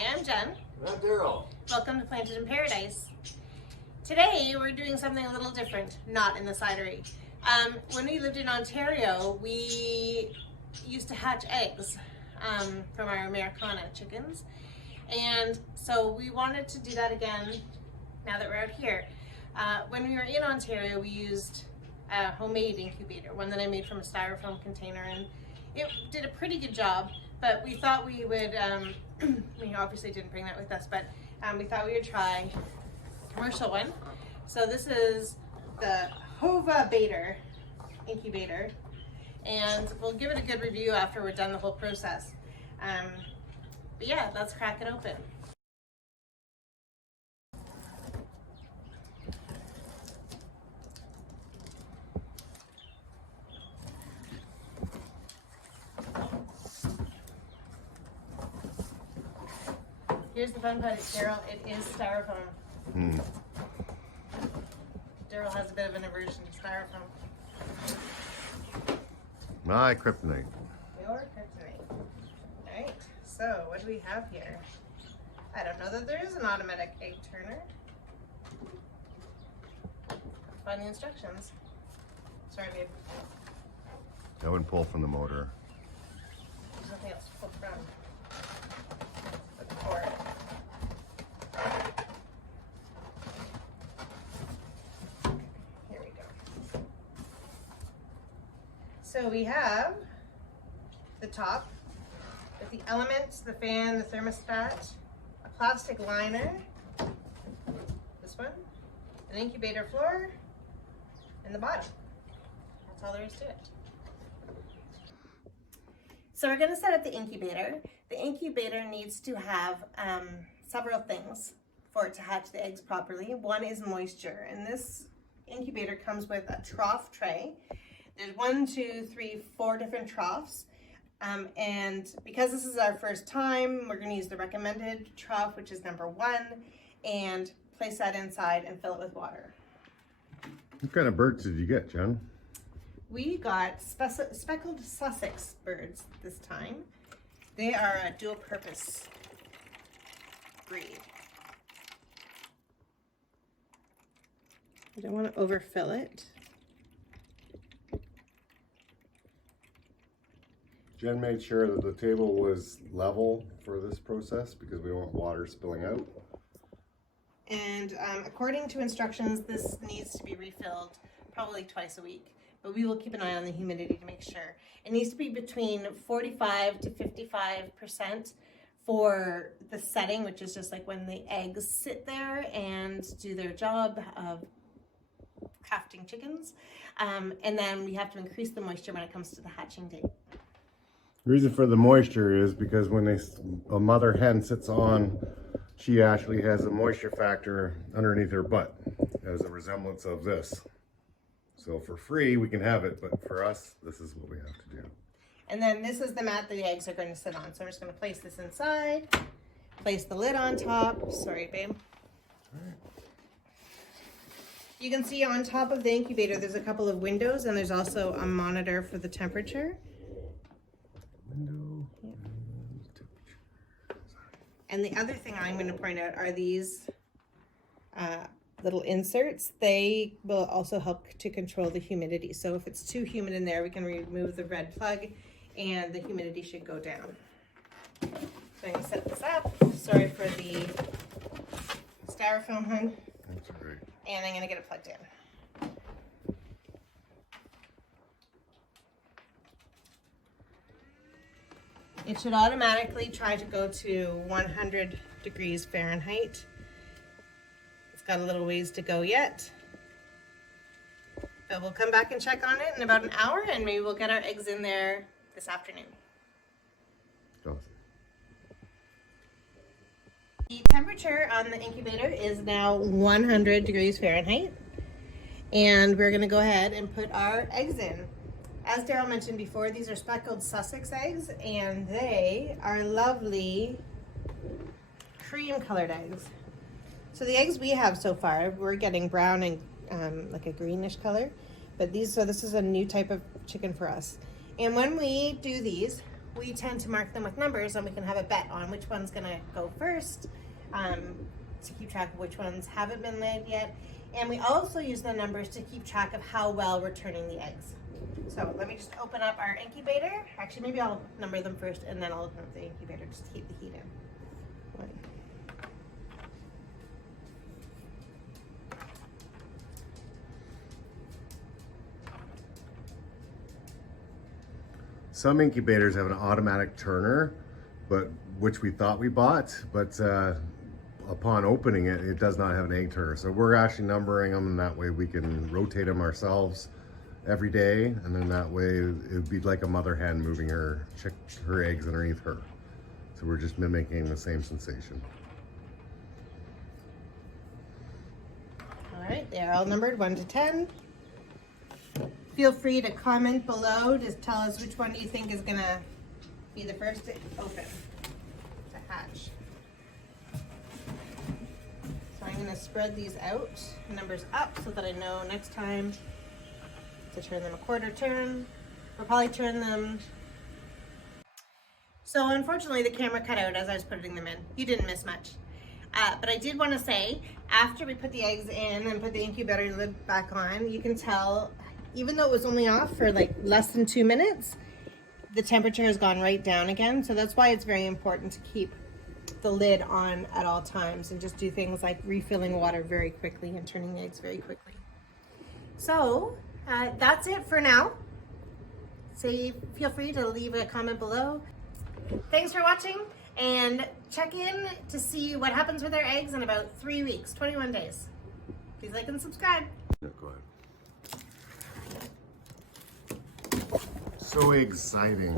Hi, I'm Jen. And I'm Daryl. Welcome to Planted in Paradise. Today we're doing something a little different, not in the cidery. When we lived in Ontario, we used to hatch eggs from our Americana chickens. And so we wanted to do that again now that we're out here. When we were in Ontario, we used a homemade incubator, one that I made from a styrofoam container, and it did a pretty good job, but we thought we would, we obviously didn't bring that with us, but we thought we would try a commercial one. So this is the Incubator incubator, and we'll give it a good review after we're done the whole process. But yeah, let's crack it open. Here's the fun part, Daryl, it is styrofoam. Daryl has a bit of an aversion to styrofoam. My kryptonite. Your kryptonite. Alright, so what do we have here? I don't know that there is an automatic egg turner. Let's find the instructions. Sorry, babe. That would pull from the motor. There's nothing else to pull from. But the cord. Here we go. So we have the top with the elements, the fan, the thermostat, a plastic liner, this one, an incubator floor, and the bottom. That's all there is to it. So we're going to set up the incubator. The incubator needs to have several things for it to hatch the eggs properly. One is moisture, and this incubator comes with a trough tray. There's 1, 2, 3, 4 different troughs. And because this is our first time, we're going to use the recommended trough, which is number 1, and place that inside and fill it with water. What kind of birds did you get, Jen? We got Speckled Sussex birds this time. They are a dual purpose breed. I don't want to overfill it. Jen made sure that the table was level for this process because we want water spilling out. And according to instructions, this needs to be refilled probably twice a week. But we will keep an eye on the humidity to make sure. It needs to be between 45 to 55% for the setting, which is just like when the eggs sit there and do their job of crafting chickens. And then we have to increase the moisture when it comes to the hatching date. The reason for the moisture is because when a mother hen sits on, she actually has a moisture factor underneath her butt as a resemblance of this. So for free, we can have it, but for us, this is what we have to do. And then this is the mat that the eggs are going to sit on. So I'm just going to place this inside, place the lid on top. Sorry, babe. All right. You can see on top of the incubator, there's a couple of windows, and there's also a monitor for the temperature. Window and temperature. And the other thing I'm going to point out are these little inserts. They will also help to control the humidity. So if it's too humid in there, we can remove the red plug and the humidity should go down. So I'm going to set this up. Sorry for the styrofoam, hun. That's all right. And I'm going to get it plugged in. It should automatically try to go to 100 degrees Fahrenheit. It's got a little ways to go yet. But we'll come back and check on it in about an hour, and maybe we'll get our eggs in there this afternoon. Awesome. The temperature on the incubator is now 100 degrees Fahrenheit. And we're going to go ahead and put our eggs in. As Daryl mentioned before, these are Speckled Sussex eggs, and they are lovely cream colored eggs. So the eggs we have so far, we're getting brown and like a greenish color, but this is a new type of chicken for us. And when we do these, we tend to mark them with numbers, and we can have a bet on which one's gonna go first, to keep track of which ones haven't been laid yet. And we also use the numbers to keep track of how well we're turning the eggs. So let me just open up our incubator. Actually, maybe I'll number them first and then I'll open up the incubator just to keep the heat in. Some incubators have an automatic turner, but which we thought we bought, but upon opening it, it does not have an egg turner. So we're actually numbering them, and that way we can rotate them ourselves every day, and then that way it would be like a mother hen moving her eggs underneath her. So we're just mimicking the same sensation. All right, they're all numbered 1 to 10. Feel free to comment below. Just tell us which one do you think is gonna be the first to open, to hatch. So I'm gonna spread these out, numbers up, so that I know next time to turn them a quarter turn. We'll probably turn them. So unfortunately the camera cut out as I was putting them in. You didn't miss much. But I did want to say, after we put the eggs in and put the incubator lid back on, you can tell, even though it was only off for like less than 2 minutes, the temperature has gone right down again. So that's why it's very important to keep the lid on at all times and just do things like refilling water very quickly and turning the eggs very quickly. So that's it for now. Feel free to leave a comment below. Thanks for watching, and check in to see what happens with our eggs in about 3 weeks, 21 days. Please like and subscribe. Yeah, go ahead. So exciting.